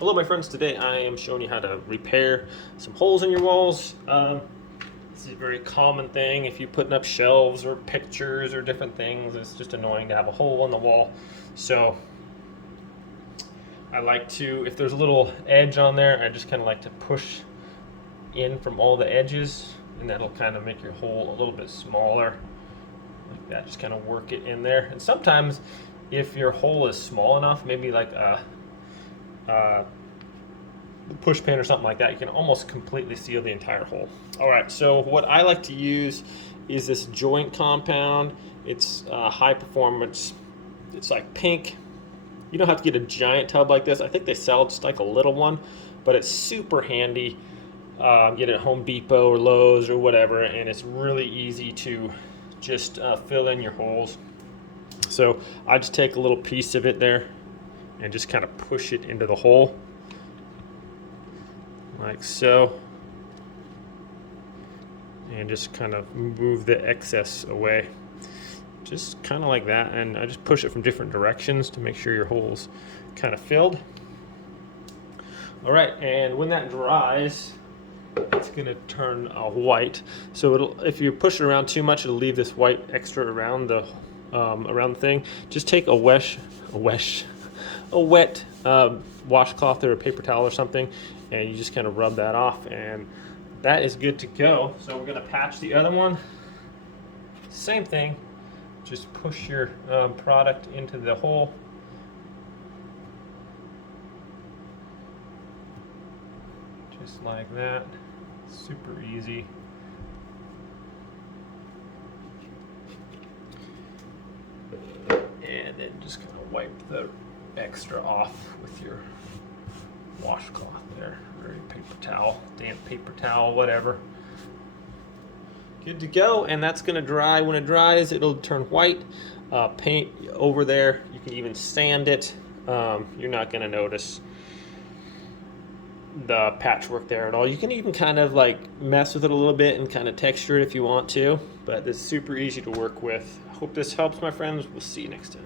Hello my friends, today I am showing you how to repair some holes in your walls. This is a very common thing if you're putting up shelves or pictures or different things. It's just annoying to have a hole in the wall. So I like to, if there's a little edge on there, I just kind of like to push in from all the edges, and that'll kind of make your hole a little bit smaller. Like that, just kind of work it in there. And sometimes if your hole is small enough, maybe like a push pin or something like that, you can almost completely seal the entire hole. All right, so what I like to use is this joint compound. It's high performance. It's like pink. You don't have to get a giant tub like this. I think they sell just like a little one, but it's super handy. Get it at Home Depot or Lowe's or whatever, and it's really easy to just fill in your holes. So I just take a little piece of it there and just kind of push it into the hole like so, and just kind of move the excess away, just kind of like that. And I just push it from different directions to make sure your hole's kind of filled. All right, and when that dries, it's going to turn white. So it'll, if you push it around too much, it'll leave this white extra around the thing. Just take a wet washcloth or a paper towel or something, and you just kind of rub that off, and that is good to go. So we're going to patch the other one. Same thing, just push your product into the hole. Just like that, super easy. And then just kind of wipe the extra off with your washcloth there, or your paper towel, damp paper towel, whatever. Good to go, and that's going to dry. When it dries, it'll turn white. Paint over there. You can even sand it. You're not going to notice the patchwork there at all. You can even kind of like mess with it a little bit and kind of texture it if you want to, but it's super easy to work with. I hope this helps, my friends. We'll see you next time.